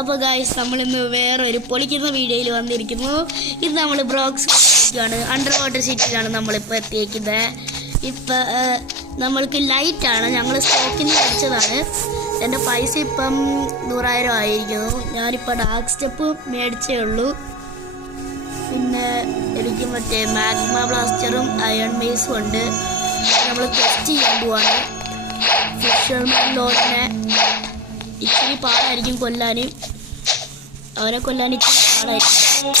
അപ്പോൾ ഗായ്സ് നമ്മളിന്ന് വേറൊരു പൊളിക്കുന്ന വീഡിയോയിൽ വന്നിരിക്കുന്നു. ഇത് നമ്മൾ ബ്രോക്സ് ആണ്, അണ്ടർ വാട്ടർ സിറ്റിയിലാണ് നമ്മളിപ്പോൾ എത്തിയിരിക്കുന്നത്. ഇപ്പം നമ്മൾക്ക് ലൈറ്റാണ്, ഞങ്ങൾ സ്റ്റോക്കിൽ നിന്ന് മേടിച്ചതാണ്. എൻ്റെ പൈസ ഇപ്പം 100,000 ആയിരിക്കുന്നു. ഞാനിപ്പോൾ ഡാർക്ക് സ്റ്റെപ്പ് മേടിച്ചേ ഉള്ളൂ. പിന്നെ എനിക്ക് മറ്റേ മാഗ്മ ബ്ലാസ്റ്ററും അയൺ മേസും ഉണ്ട്. നമ്മൾ ടെസ്റ്റ് ചെയ്യാൻ പോവാണ്. ഫിഷർമാൻ ലോഡിനെ ഇച്ചിരി പാടായിരിക്കും കൊല്ലാൻ, അവരെ കൊല്ലാൻ ഇച്ചിരി പാടായിരിക്കും.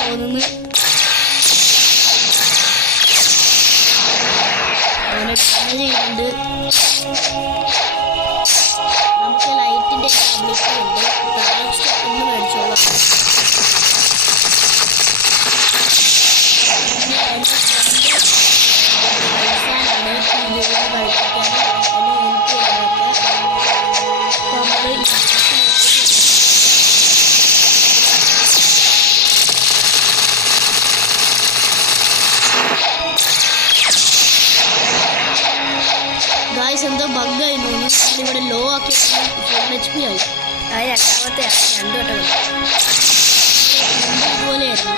തോന്നുന്നു അവനെ ചെയ്യുന്നുണ്ട്. നമുക്ക് ലൈറ്റിൻ്റെ അബിലിറ്റി ഉണ്ട്. ഇന്ന് മേടിച്ചോളാം. എന്തോ ബഗ്ഗായി തോന്നി. ഇവിടെ ലോ ആക്കി HP ആയി. അത് രണ്ടാമത്തെ 2 വട്ടം ഇതുപോലെയായിരുന്നു.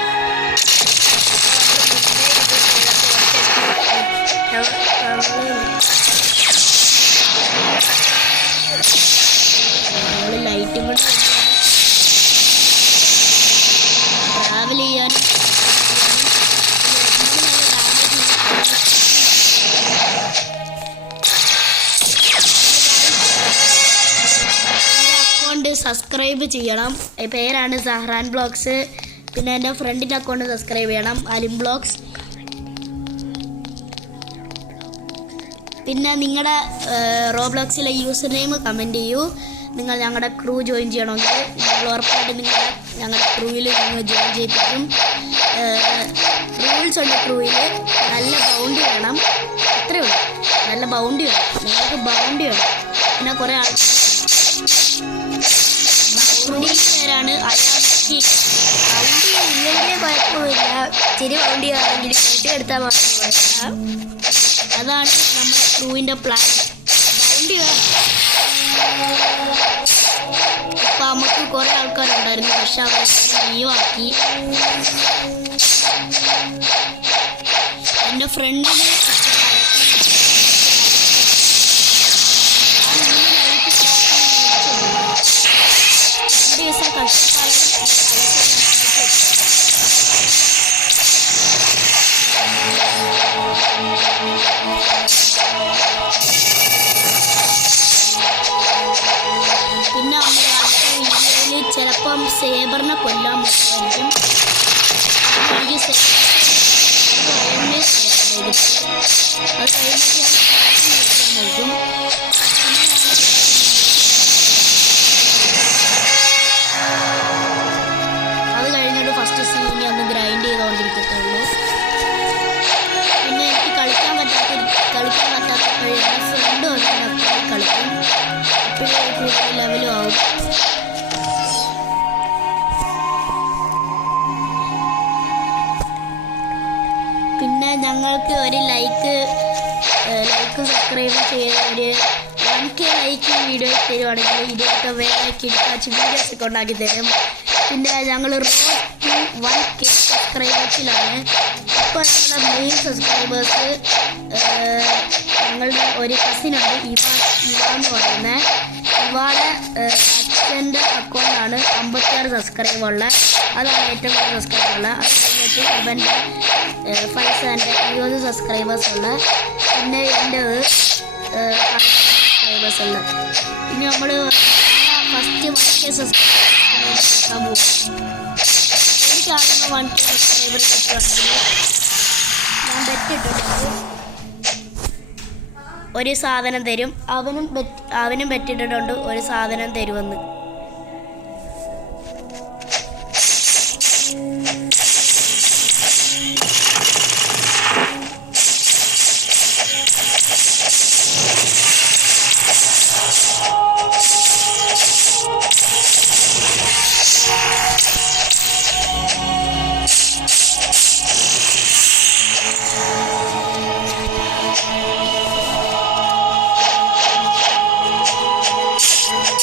നമ്മൾ ലൈറ്റും കൊണ്ട് ട്രാവൽ ചെയ്യാൻ സബ്സ്ക്രൈബ് ചെയ്യണം. പേരാണ് സഹ്റാൻ ബ്ലോഗ്സ്. പിന്നെ എൻ്റെ ഫ്രണ്ടിൻ്റെ അക്കൗണ്ട് സബ്സ്ക്രൈബ് ചെയ്യണം, അലിം ബ്ലോഗ്സ്. പിന്നെ നിങ്ങളുടെ റോബ്ലോക്സിലെ യൂസർ നെയിം കമൻറ്റ് ചെയ്യൂ. നിങ്ങൾ ഞങ്ങളുടെ ക്രൂ ജോയിൻ ചെയ്യണമെങ്കിൽ ഞങ്ങൾ ഉറപ്പായിട്ട് ഞങ്ങളുടെ ക്രൂവിൽ നിങ്ങൾ ജോയിൻ ചെയ്യിപ്പിക്കും. റൂൾസ് ഉണ്ട് ക്രൂവിൽ. നല്ല ബൗണ്ടി വേണം, അത്രയേ ഉള്ളൂ. നല്ല ബൗണ്ടി വേണം, നിങ്ങൾക്ക് ബൗണ്ടി വേണം. പിന്നെ കുറേ ആൾക്കാർ പേരാണ് അയാൾക്ക്. വണ്ടി ഇല്ലെങ്കിൽ കുഴപ്പമില്ല, ഇച്ചിരി വണ്ടി ആണെങ്കിൽ വീട്ടിലെടുത്താൽ മാത്രം. അതാണ് നമ്മുടെ ക്രൂവിൻ്റെ പ്ലാൻ. വണ്ടി ഇപ്പം നമുക്ക് കുറേ ആൾക്കാരുണ്ടായിരുന്നു, പക്ഷെ അവർ ലീവാക്കി. എൻ്റെ ഫ്രണ്ടിന് പിന്നെ നമ്മൾ അടുത്ത വീഡിയോയിൽ ചിലപ്പം സേബറിനെ കൊല്ലാൻ പറ്റുമായിരിക്കും. എനിക്ക് അത് കഴിഞ്ഞിട്ട് ഫസ്റ്റ് സീനി ഒന്ന് ഗ്രൈൻഡ് ചെയ്തുകൊണ്ടിരിക്കത്തുള്ളൂ. പിന്നെ എനിക്ക് കളിക്കാൻ പറ്റാത്തപ്പോഴേ എൻ്റെ ഫ്രണ്ട് വന്നിട്ട് കളിക്കും. അപ്പോഴേ കൂടുതൽ ലെവലും ആവും. പിന്നെ ഞങ്ങൾക്ക് ഒരു ലൈക്ക് സബ്സ്ക്രൈബ് ചെയ്യുന്ന ഒരു 1K ലൈക്ക് വീഡിയോ തരുവാണെങ്കിൽ 20 വേറെ കിടക്കാച്ച് വീഡിയോസ് ഒക്കെ ഉണ്ടാക്കി തരും. പിന്നെ ഞങ്ങൾ റോഡ് ടു 1K സബ്സ്ക്രൈബേഴ്സിലാണ്. ഇപ്പോൾ ഞങ്ങളുടെ മെയിൻ സബ്സ്ക്രൈബേഴ്സ് ഞങ്ങളുടെ ഒരു കസിനുണ്ട്, ഇവ എന്ന് പറയുന്നത്. ഇവാടെ അച്ഛൻ്റെ അക്കൗണ്ടാണ് 56 സബ്സ്ക്രൈബ് ഉള്ളത്. അതാണ് ഏറ്റവും കൂടുതൽ സബ്സ്ക്രൈബ് ഉള്ളത്. അത് കഴിഞ്ഞിട്ട് ഇവൻ്റെ ഫൈസാൻ്റെ 20 സബ്സ്ക്രൈബേഴ്സ് ഉള്ളത്. പിന്നെ എൻ്റെ 10 സബ്സ്ക്രൈബേഴ്സ് ഉള്ളത്. പിന്നെ നമ്മൾ first 1K subscribers എനിക്കാകുന്ന 1K subscriber കിട്ടുകയാണെങ്കിൽ ഞാൻ ബെറ്റിട്ടിട്ടുണ്ട്, ഒരു സാധനം തരും. അവനും ബെറ്റിട്ടിട്ടുണ്ട് ഒരു സാധനം തരുമെന്ന്.